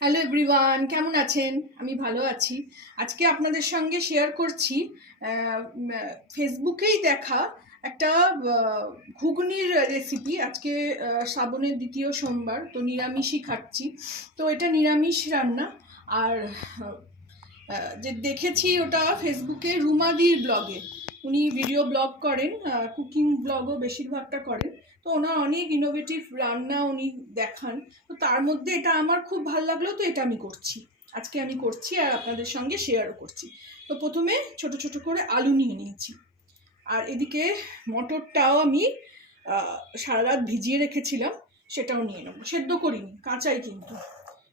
Hello everyone, কেমন আছেন? আমি ভালো আছি। আজকে আপনাদের সঙ্গে শেয়ার করছি ফেসবুকেই দেখা একটা ঘুগনির রেসিপি। আজকে শ্রাবণের দ্বিতীয় সোমবার, তো নিরামিষই খাচ্ছি। তো এটা নিরামিষ রান্না। আর যে দেখেছি ওটা ফেসবুকে রুমাদির ব্লগে, উনি ভিডিও ব্লগ করেন, কুকিং ব্লগও বেশিরভাগটা করেন। তো ওনার অনেক ইনোভেটিভ রান্না উনি দেখান। তো তার মধ্যে এটা আমার খুব ভালো লাগলো, তো এটা আমি করছি। আজকে আমি করছি আর আপনাদের সঙ্গে শেয়ারও করছি। তো প্রথমে ছোট ছোট করে আলু নিয়ে নিয়েছি। আর এদিকে মটরটাও আমি সারা রাত ভিজিয়ে রেখেছিলাম, সেটাও নিয়ে নেবো। সেদ্ধ করিনি, কাঁচাই, কিন্তু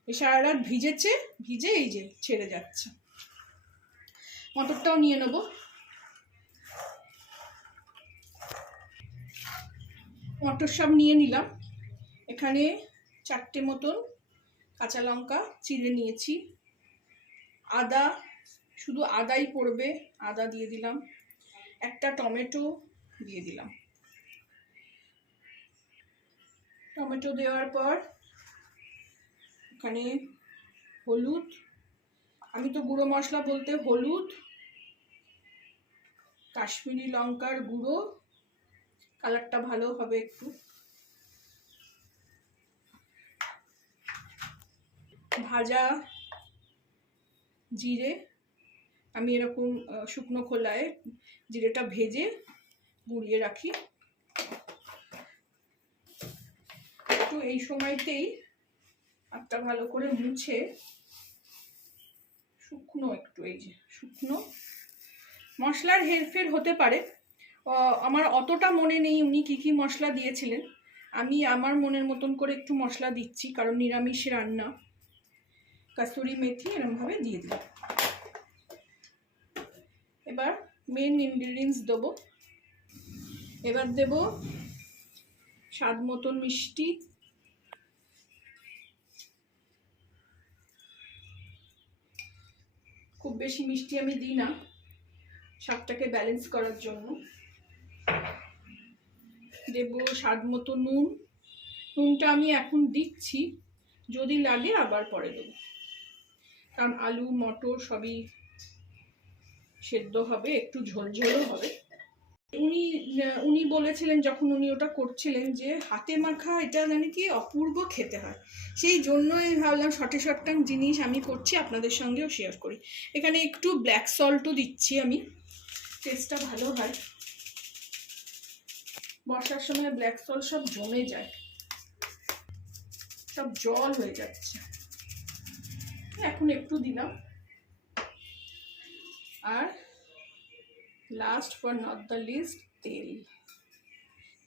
এই সারা রাত ভিজেছে, ভিজে এই যে ছেড়ে যাচ্ছে। মটরটাও নিয়ে নেবো। মটর সব নিয়ে নিলাম। এখানে 4টে মতন কাঁচা লঙ্কা চিড়ে নিয়েছি। আদা, শুধু আদাই পড়বে, আদা দিয়ে দিলাম। একটা টমেটো দিয়ে দিলাম। টমেটো দেওয়ার পর এখানে হলুদ, আমি তো গুঁড়ো মশলা বলতে হলুদ, কাশ্মীরি লঙ্কার গুঁড়ো, কালারটা ভালো হবে একটু, ভাজা জিরে, আমি এরকম শুকনো খোলায় জিরেটা ভেজে গুঁড়িয়ে রাখি। একটু এই সময়তেই হাতটা ভালো করে মুছে, শুকনো একটু, এই যে শুকনো, মশলার হেরফের হতে পারে, আমার অতটা মনে নেই উনি কি কি মশলা দিয়েছিলেন। আমি আমার মনের মতন করে একটু মশলা দিচ্ছি, কারণ নিরামিষ রান্না। কাসুরি মেথি এরমভাবে দিয়ে দিই। এবার মেন ইনগ্রিডিয়েন্টস দেবো। এবার দেব স্বাদ মতন মিষ্টি, খুব বেশি মিষ্টি আমি দিই না, স্বাদটাকে ব্যালেন্স করার জন্য। দেব স্বাদ মতো নুন। নুনটা আমি এখন দিচ্ছি, যদি লাগে আবার পরে দেবো, কারণ আলু মটর সবই সেদ্ধ হবে, একটু ঝোলঝোলও হবে। উনি বলেছিলেন যখন উনি ওটা করছিলেন যে হাতে মাখা এটা জানি কি অপূর্ব খেতে হয়। সেই জন্যই ভাবলাম শর্টাং জিনিস আমি করছি, আপনাদের সঙ্গেও শেয়ার করি। এখানে একটু ব্ল্যাক সল্টও দিচ্ছি আমি, টেস্টটা ভালো হয়। বর্ষার সময় ব্ল্যাক সল্ট সব জমে যায়, সব জল হয়ে যাচ্ছে। এখন একটু দিলাম। আর last for not the least, তেল।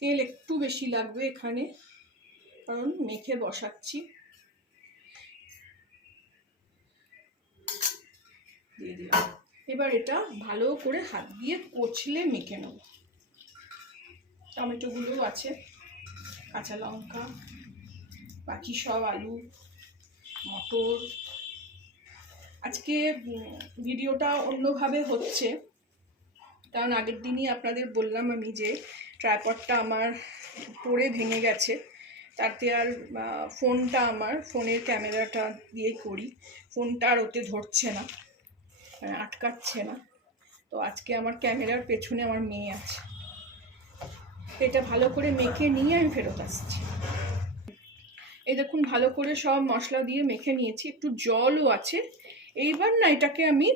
তেল একটু বেশি লাগবে এখানে, কারণ মেখে বসাচ্ছি। দিয়ে দিলাম। এবার এটা ভালো করে হাত দিয়ে কচলে মেখে নেব। টমেটোগুলো আছে, কাঁচা লঙ্কা, বাকি সব আলু মটর। আজকে ভিডিওটা অন্যভাবে হচ্ছে, কারণ আগের দিনই আপনাদের বললাম আমি যে ট্রাইপডটা আমার পড়ে ভেঙে গেছে। তাতে আর ফোনটা, আমার ফোনের ক্যামেরাটা দিয়েই করি, ফোনটা আর ওতে ধরছে না, আটকাচ্ছে না। তো আজকে আমার ক্যামেরার পেছনে আমার মেয়ে আছে। এটা ভালো করে মেখে নিয়ে আমি ফেরত আসছি। এই দেখুন, ভালো করে সব মশলা দিয়ে মেখে নিয়েছি, একটু জলও আছে। এইবার না এটাকে আমি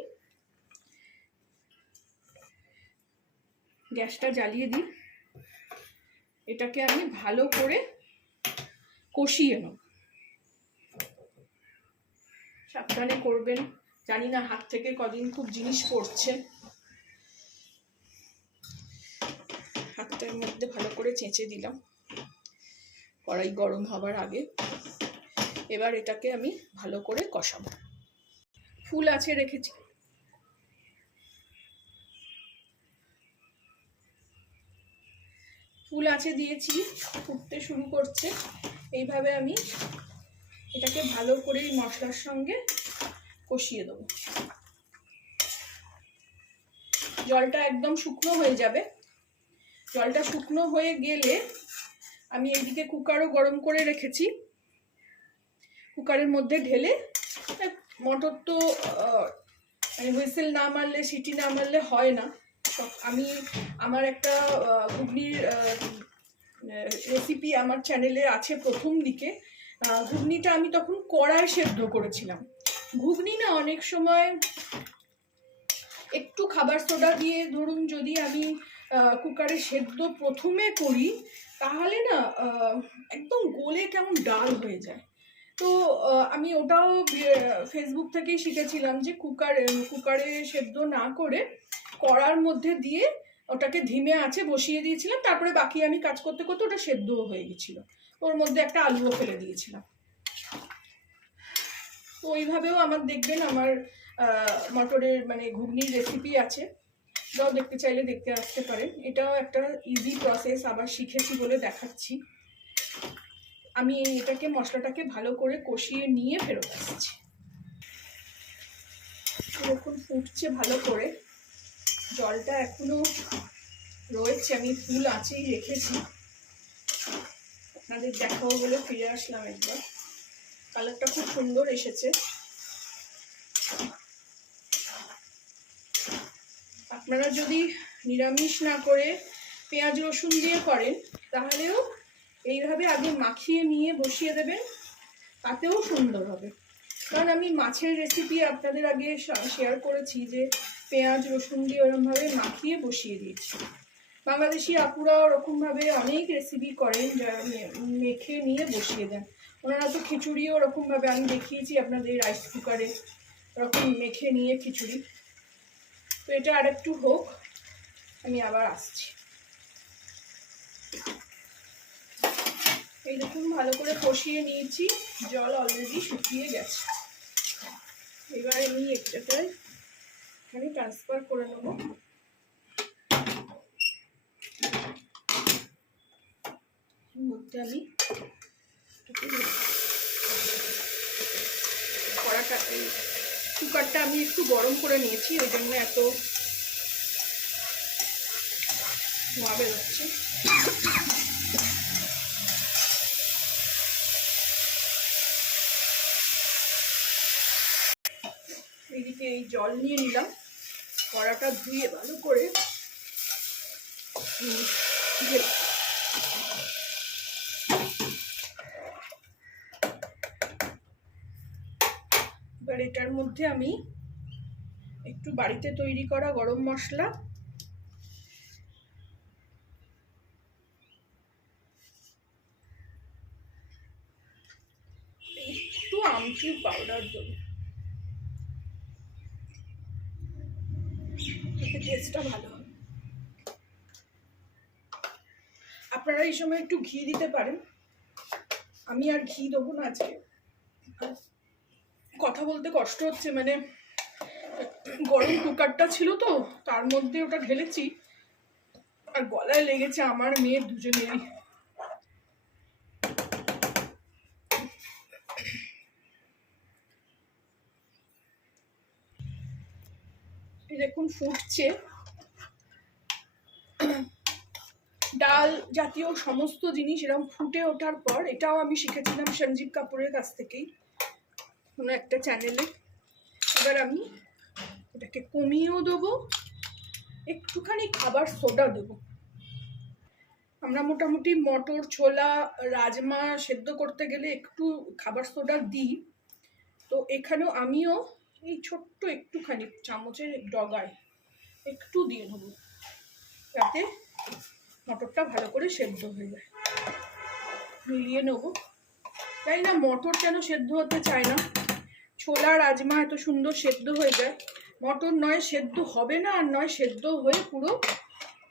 গ্যাসটা জ্বালিয়ে দিই, এটাকে আমি ভালো করে কষিয়ে নেব। সাবধানে করবেন, জানি না হাত থেকে কদিন খুব জিনিস পড়ছে। হাতটার মধ্যে ভালো করে চেঁচে দিলাম কড়াই গরম হবার আগে। এবার এটাকে আমি ভালো করে কষাবো। ফুল আছে রেখেছি, ফুল আছে দিয়েছি, ফুটতে শুরু করছে। এইভাবে আমি এটাকে ভালো করে মশলার সঙ্গে কষিয়ে দেবো। জলটা একদম শুকনো হয়ে যাবে। জলটা শুকনো হয়ে গেলে আমি এইদিকে কুকারও গরম করে রেখেছি, কুকারের মধ্যে ঢেলে মটর তো মানে হুইসেল না মারলে, সিটি না মারলে হয় না। আমি আমার একটা ঘুগনির রেসিপি আমার চ্যানেলে আছে প্রথম দিকে। ঘুগনিটা আমি তখন কড়ায় সেদ্ধ করেছিলাম। ঘুগনি না অনেক সময় একটু খাবার সোডা দিয়ে, ধরুন যদি আমি কুকারে সেদ্ধ প্রথমে করি, তাহলে না একদম গলে কেমন ডাল হয়ে যায়। তো আমি ওটাও ফেসবুক থেকেই শিখেছিলাম যে কুকারে সেদ্ধ না করে কড়ার মধ্যে দিয়ে ওটাকে ধিমে আঁচে বসিয়ে দিয়েছিলাম। তারপরে বাকি আমি কাজ করতে করতে ওটা সেদ্ধও হয়ে গেছিল। ওর মধ্যে একটা আলুও ফেলে দিয়েছিলাম। তো ওইভাবেও আমার দেখবেন আমার মটরের মানে ঘুগনির রেসিপি আছে, যাও দেখতে চাইলে দেখতে আসতে পারেন। এটাও একটা ইজি প্রসেস, আবার শিখেছি বলে দেখাচ্ছি। আমি এটাকে মশলাটাকে ভালো করে কষিয়ে নিয়ে ফেরত আসছি। এরকম ফুটছে ভালো করে, জলটা এখনো রয়েছে, আমি ফুল আঁচেই রেখেছি। আপনাদের দেখাবো বলে ফিরে আসলাম একবার। কালারটা খুব সুন্দর এসেছে। আপনারা যদি নিরামিষ না করে পেঁয়াজ রসুন দিয়ে করেন, তাহলেও এইভাবে আগে মাখিয়ে নিয়ে বসিয়ে দেবেন, তাতেও সুন্দর হবে। কারণ আমি মাছের রেসিপি আপনাদের আগে শেয়ার করেছি যে পেঁয়াজ রসুন দিয়ে ওরকমভাবে মাখিয়ে বসিয়ে দিয়েছি। বাংলাদেশি আপুরা ওরকমভাবে অনেক রেসিপি করেন, যারা মেখে নিয়ে বসিয়ে দেন। ওনারা তো খিচুড়িও ওরকমভাবে আমি দেখিয়েছি আপনাদের, রাইস কুকারে ওরকম মেখে নিয়ে খিচুড়ি। তো এটা আর একটু হোক, আমি আবার আসছি। এই দেখুন ভালো করে কষিয়ে নিয়েছি, জল অলরেডি শুকিয়ে গেছে। এবার আমি একটাটায় এখানে ট্রান্সফার করে নেব। মধ্যে আমি কড়াটা, এই কুকারটা আমি একটু গরম করে নিয়েছি, ওই জন্য এত ধোঁয়া বেরোচ্ছে। এইদিকে এই জল নিয়ে নিলাম, কড়াটা ধুয়ে ভালো করে এবার এটার মধ্যে আমি একটু বাড়িতে তৈরি করা গরম মশলা, একটু আমচুর পাউডার দেব, এতে টেস্টটা ভালো হবে। আপনারা এই সময় একটু ঘি দিতে পারেন, আমি আর ঘি দেবো না আজকে। কথা বলতে কষ্ট হচ্ছে, মানে গরম কুকারটা ছিল তো, তার মধ্যে ওটা ঢেলেছি আর গলায় লেগেছে আমার মেয়ের দুজনেরই। দেখুন ফুটছে। ডাল জাতীয় সমস্ত জিনিস এরকম ফুটে ওঠার পর, এটাও আমি শিখেছিলাম সঞ্জীব কাপুরের কাছ থেকেই, কোনো একটা চ্যানেলে। এবার আমি এটাকে কমিয়েও দেবো, একটুখানি খাবার সোডা দেবো। আমরা মোটামুটি মটর, ছোলা, রাজমা সেদ্ধ করতে গেলে একটু খাবার সোডা দিই। তো এখানেও আমিও এই ছোট্ট একটুখানি চামচের ডগায় একটু দিয়ে নেবো, যাতে মটরটা ভালো করে সেদ্ধ হয়ে যায়। মিলিয়ে নেবো। তাই না, মটর কেন সেদ্ধ হতে চায় না, ছোলা রাজমা এত সুন্দর সেদ্ধ হয়ে যায়, মটর নয় সেদ্ধ হবে না, আর নয় সেদ্ধ হয়ে পুরো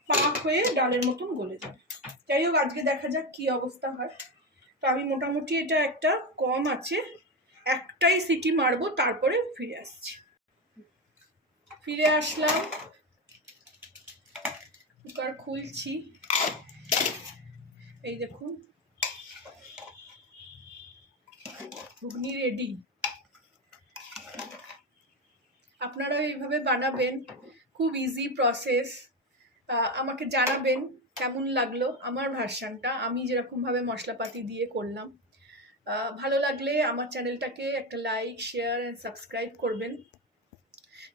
পাক হয়ে ডালের মতন গলে যায়। যাই হোক, আজকে দেখা যাক কি অবস্থা হয়। তো আমি মোটামুটি এটা একটা কম আছে, একটাই সিটি মারবো, তারপরে ফিরে আসছি। ফিরে আসলাম, কুকার খুলছি, এই দেখুন ঘুগনি রেডি। আপনারা এইভাবে বানাবেন, খুব ইজি প্রসেস। আমাকে জানাবেন কেমন লাগলো আমার ভার্সানটা, আমি যেরকমভাবে মশলাপাতি দিয়ে করলাম। ভালো লাগলে আমার চ্যানেলটাকে একটা লাইক, শেয়ার অ্যান্ড সাবস্ক্রাইব করবেন।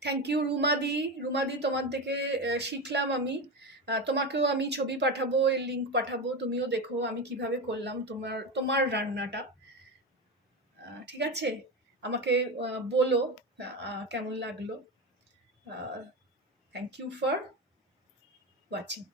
থ্যাংক ইউ রুমাদি। রুমাদি, তোমার থেকে শিখলাম আমি। তোমাকেও আমি ছবি পাঠাবো, এর লিঙ্ক পাঠাবো, তুমিও দেখো আমি কিভাবে করলাম তোমার রান্নাটা। ঠিক আছে, আমাকে বলো কেমন লাগলো। Thank you for watching.